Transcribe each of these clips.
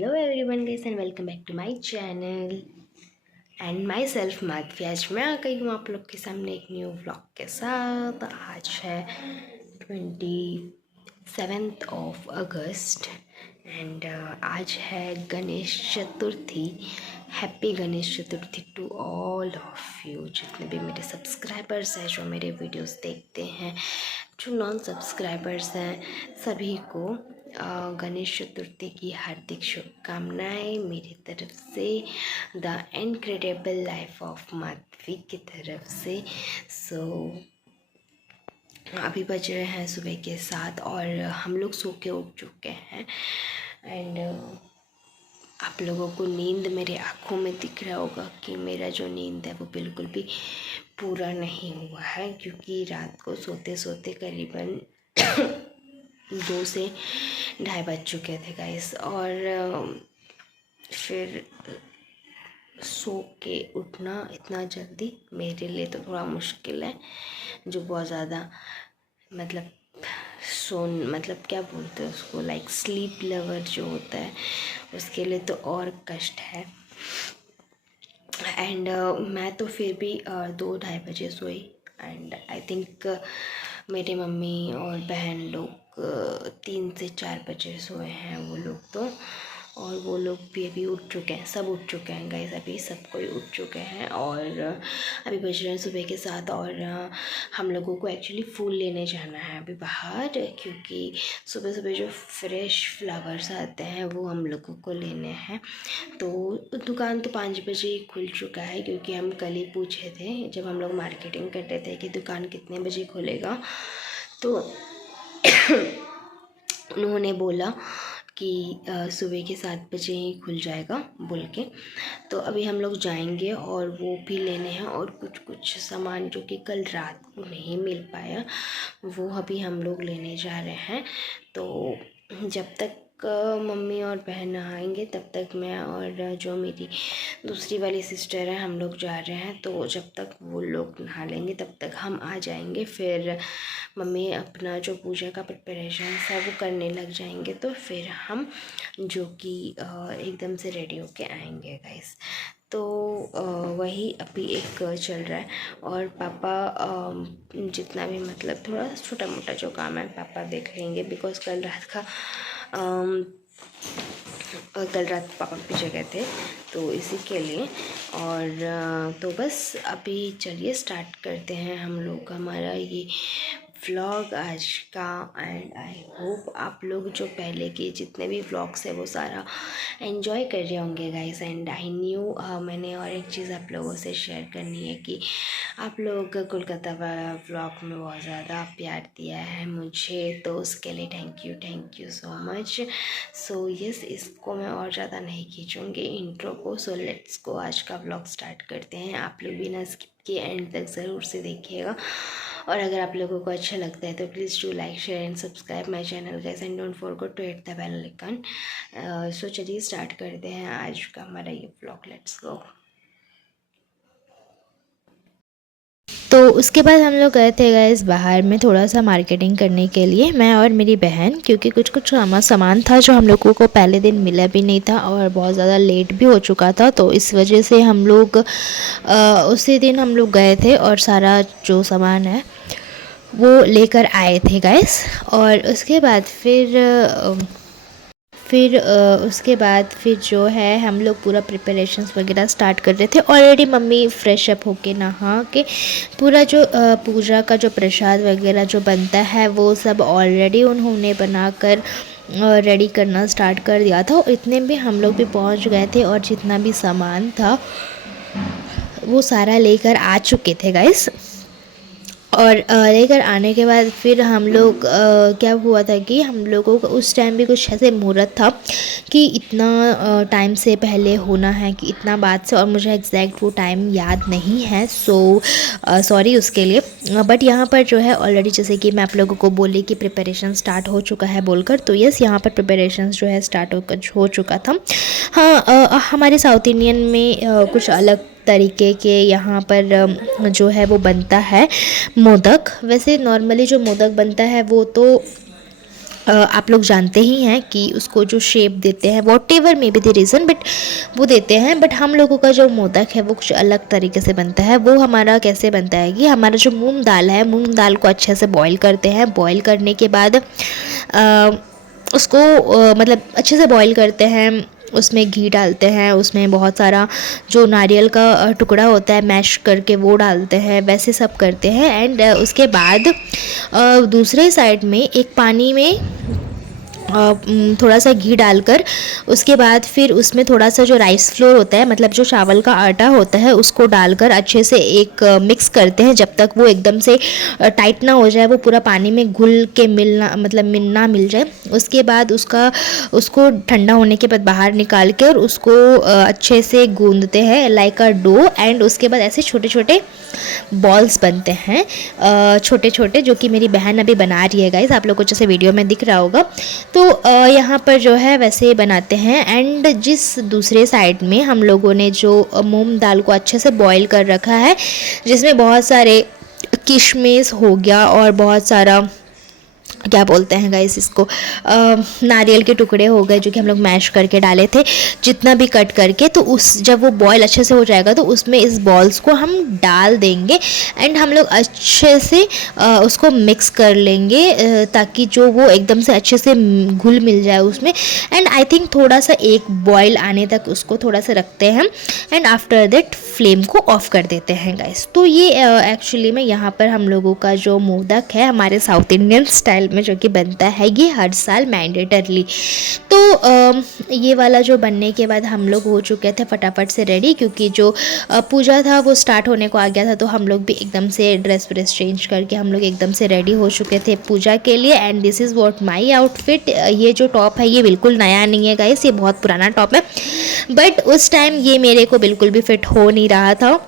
Hello everyone guys and welcome back to my channel and myself Madhavi. आज मैं आ गई हूँ आप लोग के सामने एक न्यू व्लॉग के साथ। आज है 27 अगस्त एंड आज है Ganesh Chaturthi. Happy Ganesh Chaturthi to all of you, जितने भी मेरे सब्सक्राइबर्स हैं, जो मेरे वीडियोस देखते हैं, जो नॉन सब्सक्राइबर्स हैं, सभी को गणेश चतुर्थी की हार्दिक शुभकामनाएं मेरी तरफ से, the incredible life of Madhavi की तरफ से। अभी बज रहे हैं सुबह के 7 और हम लोग सो के उठ चुके हैं एंड आप लोगों को नींद मेरे आँखों में दिख रहा होगा कि मेरा जो नींद है वो बिल्कुल भी पूरा नहीं हुआ है, क्योंकि रात को सोते सोते करीबन 2 से 2:30 बज चुके थे गाइस। और फिर सो के उठना इतना जल्दी मेरे लिए तो थोड़ा मुश्किल है, जो बहुत ज़्यादा मतलब क्या बोलते हैं उसको, लाइक स्लीप लवर जो होता है, उसके लिए तो और कष्ट है। एंड मैं तो फिर भी 2-2:30 बजे सोई एंड आई थिंक मेरे मम्मी और बहन लोग 3 से 4 बजे सोए हैं वो लोग तो, और वो लोग भी अभी उठ चुके हैं, सब उठ चुके हैं गाइस, अभी सब कोई उठ चुके हैं। और अभी बज रहे हैं सुबह के 7 और हम लोगों को एक्चुअली फूल लेने जाना है अभी बाहर, क्योंकि सुबह सुबह जो फ्रेश फ्लावर्स आते हैं वो हम लोगों को लेने हैं। तो दुकान तो 5 बजे ही खुल चुका है, क्योंकि हम कल ही पूछे थे जब हम लोग मार्केटिंग करते थे कि दुकान कितने बजे खुलेगा, तो उन्होंने बोला कि सुबह के 7 बजे ही खुल जाएगा बोल के। तो अभी हम लोग जाएंगे और वो भी लेने हैं, और कुछ सामान जो कि कल रात को नहीं मिल पाया वो अभी हम लोग लेने जा रहे हैं। तो जब तक मम्मी और बहन नहाएंगे तब तक मैं और जो मेरी दूसरी वाली सिस्टर है हम लोग जा रहे हैं। तो जब तक वो लोग नहा लेंगे तब तक हम आ जाएंगे। फिर मम्मी अपना जो पूजा का प्रिपरेशन है वो करने लग जाएंगे, तो फिर हम जो कि एकदम से रेडी होके आएंगे गाइस। तो वही अभी एक चल रहा है। और पापा जितना भी मतलब थोड़ा छोटा मोटा जो काम है पापा देख लेंगे, बिकॉज कल रात पापा भी जगह थे, तो इसी के लिए। और तो बस अभी चलिए स्टार्ट करते हैं हम लोग हमारा ये व्लॉग आज का। एंड आई होप आप लोग जो पहले के जितने भी व्लॉग्स है वो सारा एंजॉय कर रहे होंगे गाइस। एंड आई न्यू मैंने और एक चीज़ आप लोगों से शेयर करनी है कि आप लोग कोलकाता वाला व्लॉग में बहुत ज़्यादा प्यार दिया है मुझे, तो उसके लिए thank you so much. So yes, इसको मैं और ज़्यादा नहीं खींचूँगी इंट्रो को। सो लेट्स गो, आज का व्लॉग स्टार्ट करते हैं। आप लोग बिना स्किप किए एंड तक ज़रूर से देखिएगा, और अगर आप लोगों को अच्छा लगता है तो please do like share and subscribe my channel guys, and don't forget to hit the bell icon. So चलिए स्टार्ट करते हैं आज का हमारा ये व्लॉग। Let's go. तो उसके बाद हम लोग गए थे गाइस बाहर में थोड़ा सा मार्केटिंग करने के लिए, मैं और मेरी बहन, क्योंकि कुछ सामान था जो हम लोगों को पहले दिन मिला भी नहीं था और बहुत ज़्यादा लेट भी हो चुका था। तो इस वजह से हम लोग उसी दिन हम लोग गए थे और सारा जो सामान है वो लेकर आए थे गाइस। और उसके बाद फिर जो है हम लोग पूरा प्रिपरेशंस वगैरह स्टार्ट कर रहे थे। ऑलरेडी मम्मी फ्रेश अप होके नहा के पूरा जो पूजा का जो प्रसाद वगैरह जो बनता है वो सब ऑलरेडी उन्होंने बनाकर रेडी करना स्टार्ट कर दिया था। इतने में हम लोग भी पहुंच गए थे और जितना भी सामान था वो सारा लेकर आ चुके थे गाइस। और लेकर आने के बाद फिर हम लोग क्या हुआ था कि हम लोगों को उस टाइम भी कुछ ऐसे मुहूर्त था कि इतना टाइम से पहले होना है कि इतना बाद से, और मुझे एग्जैक्ट वो टाइम याद नहीं है। सो सॉरी उसके लिए। बट यहाँ पर जो है ऑलरेडी जैसे कि मैं आप लोगों को बोली कि प्रिपरेशन स्टार्ट हो चुका है बोलकर, तो यस यहाँ पर प्रिपरेशन जो है स्टार्ट हो चुका था। हाँ, हमारे साउथ इंडियन में कुछ अलग तरीके के यहाँ पर जो है वो बनता है मोदक। वैसे नॉर्मली जो मोदक बनता है वो तो आप लोग जानते ही हैं कि उसको जो शेप देते हैं, what ever may be the reason, but वो देते हैं। बट हम लोगों का जो मोदक है वो कुछ अलग तरीके से बनता है। वो हमारा कैसे बनता है कि हमारा जो मूंग दाल है, मूंग दाल को अच्छे से बॉईल करते हैं। बॉईल करने के बाद उसको मतलब अच्छे से बॉईल करते हैं, उसमें घी डालते हैं, उसमें बहुत सारा जो नारियल का टुकड़ा होता है मैश करके वो डालते हैं, वैसे सब करते हैं। एंड उसके बाद दूसरे साइड में एक पानी में थोड़ा सा घी डालकर, उसके बाद फिर उसमें थोड़ा सा जो राइस फ्लोर होता है, मतलब जो चावल का आटा होता है, उसको डालकर अच्छे से एक मिक्स करते हैं जब तक वो एकदम से टाइट ना हो जाए, वो पूरा पानी में घुल के मिल जाए। उसके बाद उसको ठंडा होने के बाद बाहर निकाल के और उसको अच्छे से गूंदते हैं लाइक अ डो। एंड उसके बाद ऐसे छोटे छोटे बॉल्स बनते हैं, छोटे छोटे, जो कि मेरी बहन अभी बना रही है गाइस, आप लोग को जैसे वीडियो में दिख रहा होगा। तो यहाँ पर जो है वैसे बनाते हैं। एंड जिस दूसरे साइड में हम लोगों ने जो मूंग दाल को अच्छे से बॉईल कर रखा है, जिसमें बहुत सारे किशमिश हो गया और बहुत सारा क्या बोलते हैं गाइस इसको, नारियल के टुकड़े हो गए जो कि हम लोग मैश करके डाले थे, जितना भी कट करके। तो जब वो बॉयल अच्छे से हो जाएगा तो उसमें इस बॉल्स को हम डाल देंगे एंड हम लोग अच्छे से उसको मिक्स कर लेंगे, ताकि जो वो एकदम से अच्छे से घुल मिल जाए उसमें। एंड आई थिंक थोड़ा सा एक बॉयल आने तक उसको थोड़ा सा रखते हैं एंड आफ्टर दैट फ्लेम को ऑफ कर देते हैं गाइस। तो ये एक्चुअली में यहाँ पर हम लोगों का जो मोदक है हमारे साउथ इंडियन स्टाइल में जो कि बनता है, ये हर साल मैंडेटरली। तो ये वाला जो बनने के बाद हम लोग हो चुके थे फटाफट से रेडी, क्योंकि जो पूजा था वो स्टार्ट होने को आ गया था। तो हम लोग भी एकदम से ड्रेस व्रेस चेंज करके हम लोग एकदम से रेडी हो चुके थे पूजा के लिए। And this is what my outfit. ये जो टॉप है ये बिल्कुल नया नहीं है गाइस, ये बहुत पुराना टॉप है, बट उस टाइम ये मेरे को बिल्कुल भी फिट हो नहीं रहा था,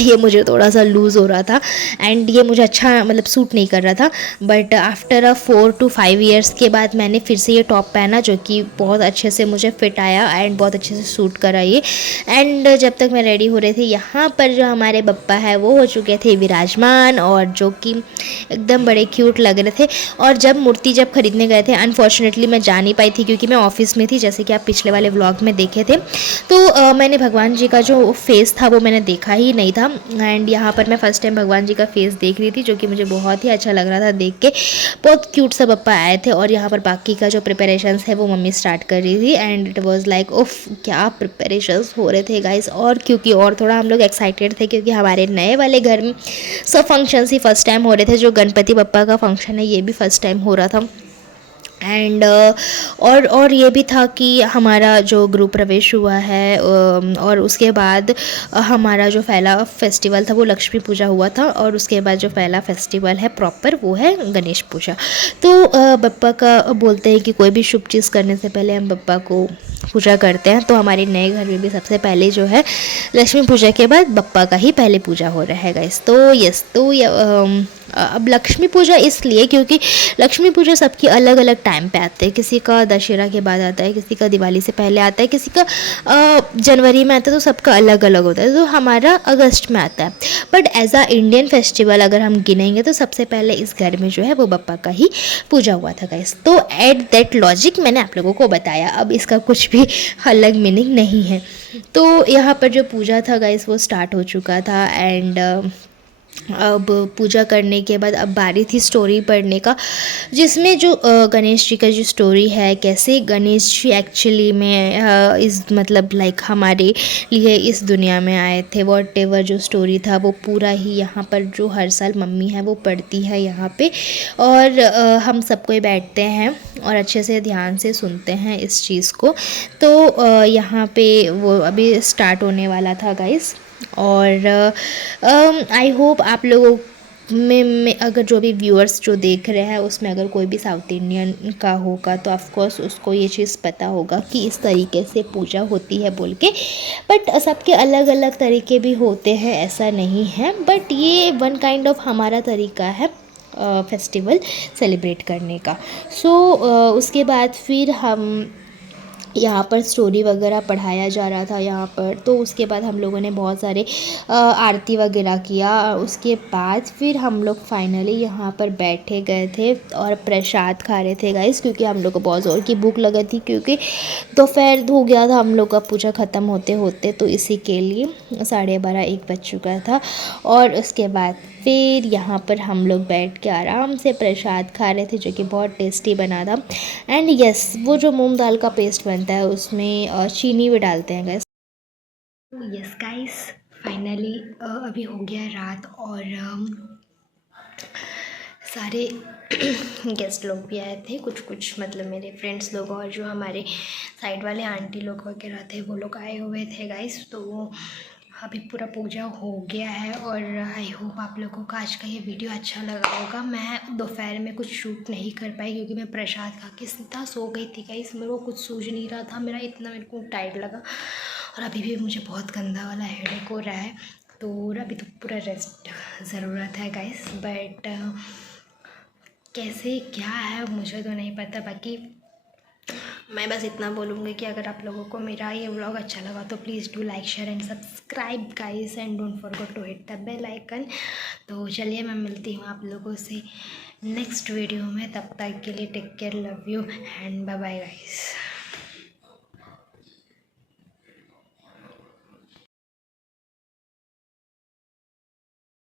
ये मुझे थोड़ा सा लूज़ हो रहा था एंड ये मुझे अच्छा मतलब सूट नहीं कर रहा था। बट आफ्टर 4 to 5 ईयर्स के बाद मैंने फिर से ये टॉप पहना, जो कि बहुत अच्छे से मुझे फिट आया एंड बहुत अच्छे से सूट करा ये। एंड जब तक मैं रेडी हो रही थी, यहाँ पर जो हमारे बप्पा है वो हो चुके थे विराजमान, और जो कि एकदम बड़े क्यूट लग रहे थे। और जब मूर्ति जब खरीदने गए थे, अनफॉर्चुनेटली मैं जा नहीं पाई थी क्योंकि मैं ऑफिस में थी, जैसे कि आप पिछले वाले व्लॉग में देखे थे। तो मैंने भगवान जी का जो फेस था वो मैंने देखा ही नहीं था। एंड यहाँ पर मैं फर्स्ट टाइम भगवान जी का फेस देख रही थी, जो कि मुझे बहुत ही अच्छा लग रहा था देख के। बहुत क्यूट सा बप्पा आए थे और यहाँ पर बाकी का जो प्रिपरेशंस है वो मम्मी स्टार्ट कर रही थी। एंड इट वाज लाइक उफ, क्या प्रिपरेशंस हो रहे थे गाइस। और क्योंकि और थोड़ा हम लोग एक्साइटेड थे क्योंकि हमारे नए वाले घर में सब फंक्शंस ही फर्स्ट टाइम हो रहे थे। जो गणपति बप्पा का फंक्शन है ये भी फर्स्ट टाइम हो रहा था। एंड और ये भी था कि हमारा जो गृह प्रवेश हुआ है, और उसके बाद हमारा जो पहला फेस्टिवल था वो लक्ष्मी पूजा हुआ था, और उसके बाद जो पहला फेस्टिवल है प्रॉपर वो है गणेश पूजा। तो बप्पा का बोलते हैं कि कोई भी शुभ चीज़ करने से पहले हम बप्पा को पूजा करते हैं। तो हमारे नए घर में भी सबसे पहले जो है लक्ष्मी पूजा के बाद बप्पा का ही पहले पूजा हो रहा है गाइस। तो यस, तो अब लक्ष्मी पूजा इसलिए क्योंकि लक्ष्मी पूजा सबकी अलग अलग टाइम पे आते हैं। किसी का दशहरा के बाद आता है, किसी का दिवाली से पहले आता है, किसी का जनवरी में आता है, तो सबका अलग अलग होता है। तो हमारा अगस्त में आता है। But as a Indian festival अगर हम गिनेंगे तो सबसे पहले इस घर में जो है वो बप्पा का ही पूजा हुआ था गाइस। तो एट दैट लॉजिक मैंने आप लोगों को बताया, अब इसका कुछ भी अलग मीनिंग नहीं है। तो यहाँ पर जो पूजा था गाइस वो स्टार्ट हो चुका था। एंड अब पूजा करने के बाद अब बारी थी स्टोरी पढ़ने का, जिसमें जो गणेश जी का जो स्टोरी है, कैसे गणेश जी एक्चुअली में इस मतलब लाइक हमारे लिए इस दुनिया में आए थे, वॉट एवर जो स्टोरी था वो पूरा ही यहाँ पर जो हर साल मम्मी है वो पढ़ती है यहाँ पे। और हम सबको ही बैठते हैं और अच्छे से ध्यान से सुनते हैं इस चीज़ को। तो यहाँ पे वो अभी स्टार्ट होने वाला था गाइस। और आई होप आप लोगों में अगर जो भी व्यूअर्स जो देख रहे हैं उसमें अगर कोई भी साउथ इंडियन का होगा तो ऑफकोर्स उसको ये चीज़ पता होगा कि इस तरीके से पूजा होती है बोल के। बट सबके अलग अलग तरीके भी होते हैं, ऐसा नहीं है। बट ये वन काइंड ऑफ हमारा तरीका है फेस्टिवल सेलिब्रेट करने का। सो उसके बाद फिर हम यहाँ पर स्टोरी वगैरह पढ़ाया जा रहा था यहाँ पर। तो उसके बाद हम लोगों ने बहुत सारे आरती वगैरह किया। उसके बाद फिर हम लोग फाइनली यहाँ पर बैठे गए थे और प्रसाद खा रहे थे गाइस, क्योंकि हम लोग को बहुत ज़ोर की भूख लगी थी, क्योंकि दोपहर हो गया था हम लोग का पूजा ख़त्म होते होते। तो इसी के लिए 12:30-1 बज चुका था। और उसके बाद फिर यहाँ पर हम लोग बैठ के आराम से प्रसाद खा रहे थे, जो कि बहुत टेस्टी बना था। एंड यस, वो जो मूंग दाल का पेस्ट बनता है उसमें चीनी भी डालते हैं गाइस। यस गाइस, फाइनली अभी हो गया रात और सारे गेस्ट लोग भी आए थे, कुछ मतलब मेरे फ्रेंड्स लोग, और जो हमारे साइड वाले आंटी लोग वगैरह थे वो लोग आए हुए थे गाइस। तो अभी पूरा पूजा हो गया है और आई होप आप लोगों को आज का ये वीडियो अच्छा लगा होगा। मैं दोपहर में कुछ शूट नहीं कर पाई क्योंकि मैं प्रसाद खा के सीधा सो गई थी गाइस। मेरे को कुछ सूझ नहीं रहा था, मेरा को टाइट लगा और अभी भी मुझे बहुत गंदा वाला हेडेक हो रहा है। तो अभी तो पूरा रेस्ट ज़रूरत है गाइस, बट कैसे क्या है मुझे तो नहीं पता। बाकी मैं बस इतना बोलूँगी कि अगर आप लोगों को मेरा ये व्लॉग अच्छा लगा तो please do like share and subscribe guys, and don't forget to hit the bell icon. तो चलिए मैं मिलती हूँ आप लोगों से नेक्स्ट वीडियो में, तब तक के लिए take care, love you and bye bye guys.